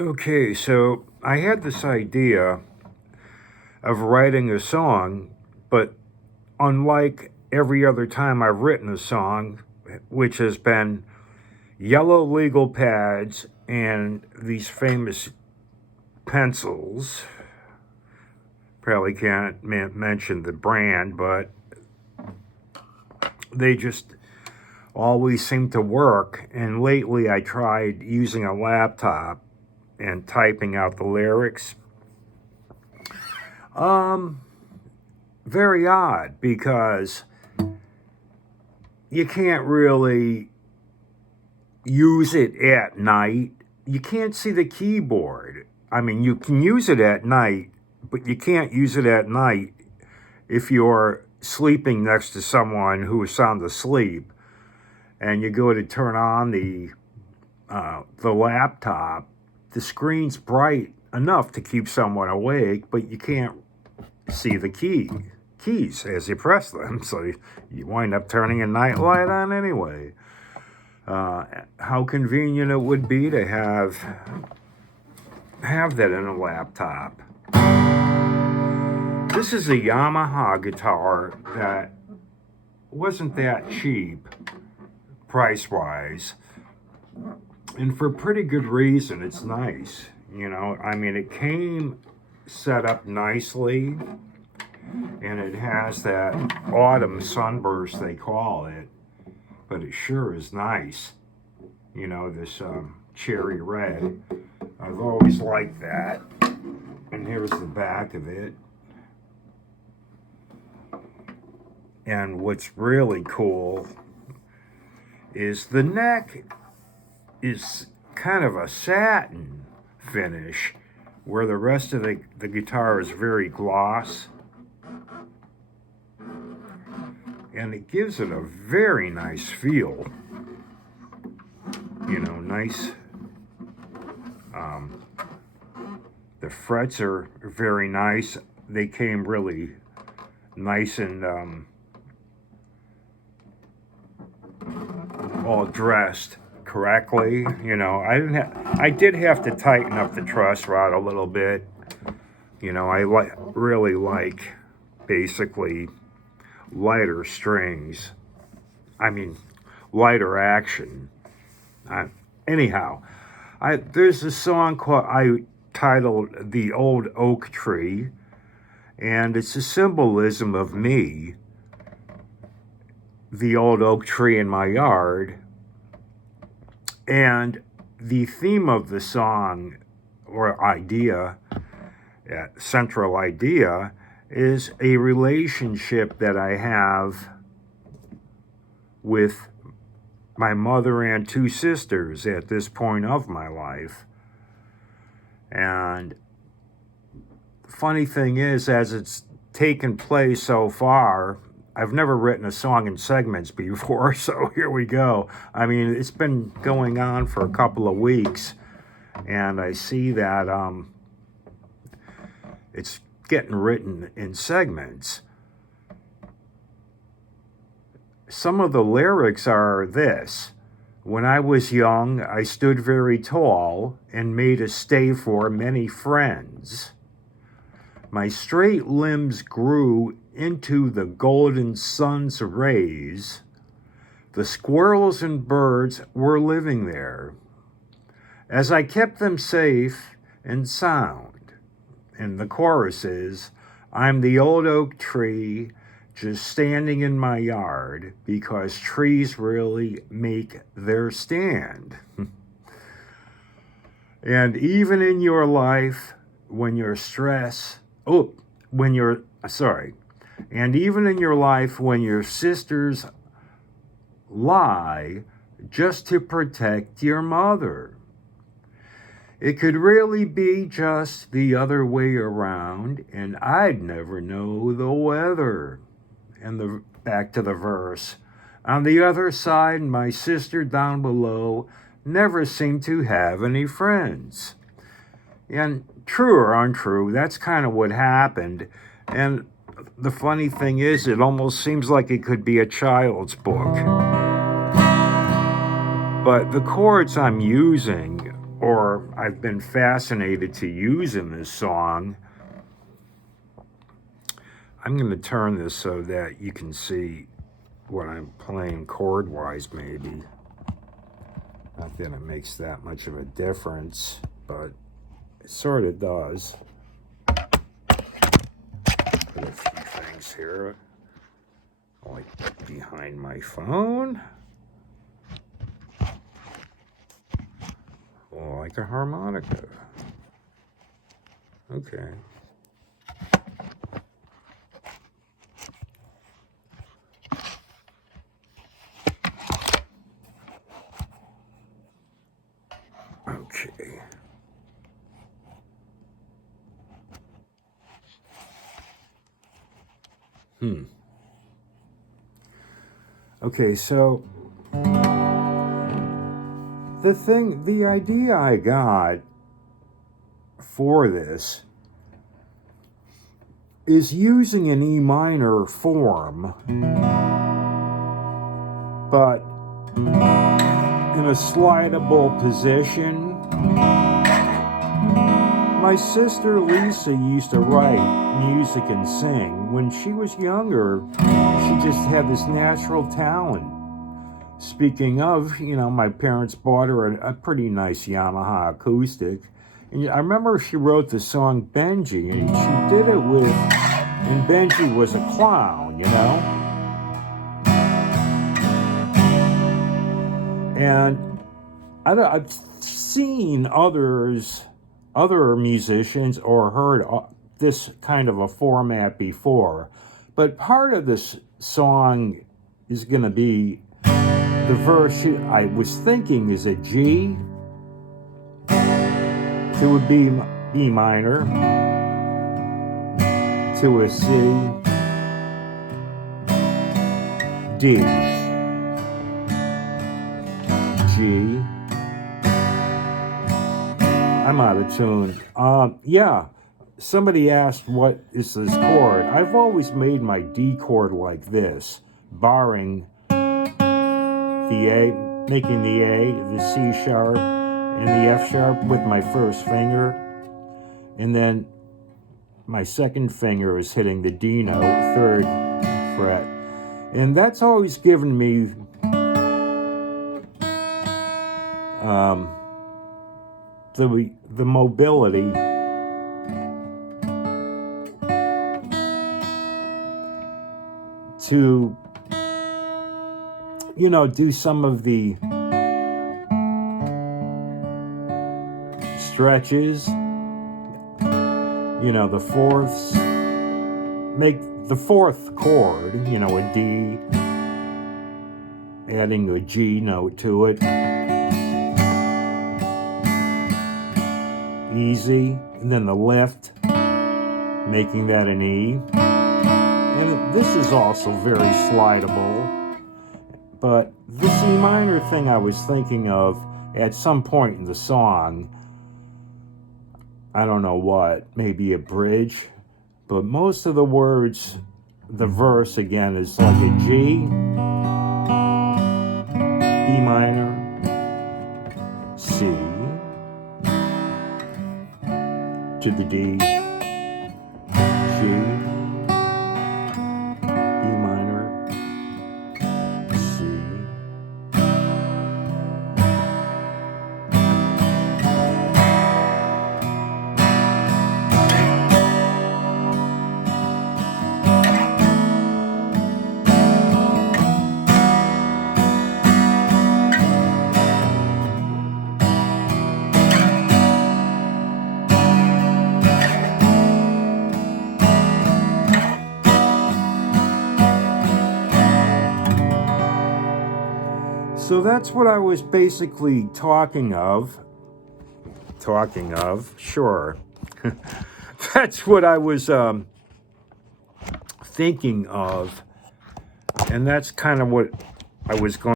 Okay, so I had this idea of writing a song, but unlike every other time I've written a song, which has been yellow legal pads and these famous pencils, probably can't mention the brand, but they just always seem to work. And lately I tried using a laptop and typing out the lyrics. Um, Very odd because you can't really use it at night. You can't see the keyboard. I mean, you can use it at night, but you can't use it at night if you're sleeping next to someone who is sound asleep and you go to turn on the laptop. The screen's bright enough to keep someone awake, but you can't see the keys as you press them, so you wind up turning a night light on anyway. How convenient it would be to have that in a laptop. This is a Yamaha guitar that wasn't that cheap price-wise, and for pretty good reason. It's nice, I mean, it came set up nicely, and it has that autumn sunburst, they call it, but it sure is nice. This cherry red. I've always liked that. And here's the back of it. And what's really cool is the neck is kind of a satin finish, where the rest of the guitar is very gloss. And it gives it a very nice feel. Nice. The frets are very nice. They came really nice and all dressed correctly. I did have to tighten up the truss rod a little bit. I really like basically lighter strings. I mean, lighter action. Anyhow, there's a song I titled "The Old Oak Tree," and it's a symbolism of me, the old oak tree in my yard. And the theme of the song, or idea, central idea, is a relationship that I have with my mother and two sisters at this point of my life. And the funny thing is, as it's taken place so far, I've never written a song in segments before, so here we go. I mean, it's been going on for a couple of weeks, and I see that it's getting written in segments. Some of the lyrics are this: when I was young, I stood very tall and made a stay for many friends. My straight limbs grew into the golden sun's rays. The squirrels and birds were living there, as I kept them safe and sound. And the chorus is, I'm the old oak tree just standing in my yard, because trees really make their stand. And even in your life, when you're stressed, and even in your life when your sisters lie just to protect your mother, it could really be just the other way around, and I'd never know the weather. And back to the verse. On the other side, my sister down below never seemed to have any friends. And true or untrue, that's kind of what happened. And the funny thing is, it almost seems like it could be a child's book. But the chords I'm using or I've been fascinated to use in this song. I'm going to turn this so that you can see what I'm playing chord-wise, maybe. Not that it makes that much of a difference, but it sort of does. Put a few things here, like behind my phone. Oh, like a harmonica. Okay. Okay. Okay, so the idea I got for this is using an E minor form, but in a slidable position. My sister Lisa used to write music and sing. When she was younger, she just had this natural talent. Speaking of, my parents bought her a pretty nice Yamaha acoustic. And I remember she wrote the song Benji, and she did it with, and Benji was a clown, And I've seen other musicians or heard this kind of a format before, but part of this song is going to be the verse I was thinking is a G to a B minor to a C, D, G. I'm out of tune. Yeah, somebody asked what is this chord. I've always made my D chord like this, barring the A, making the A, the C sharp, and the F sharp with my first finger. And then my second finger is hitting the D note, 3rd fret. And that's always given me the mobility to, do some of the stretches, the fourths, make the fourth chord, a D, adding a G note to it. Easy, and then the lift, making that an E. And this is also very slidable, but this E minor thing I was thinking of at some point in the song, I don't know what, maybe a bridge, but most of the words, the verse again is like a G, E minor, C, to the D, G, E minor, C. So that's what I was basically talking of, sure. That's what I was thinking of, and that's kind of what I was going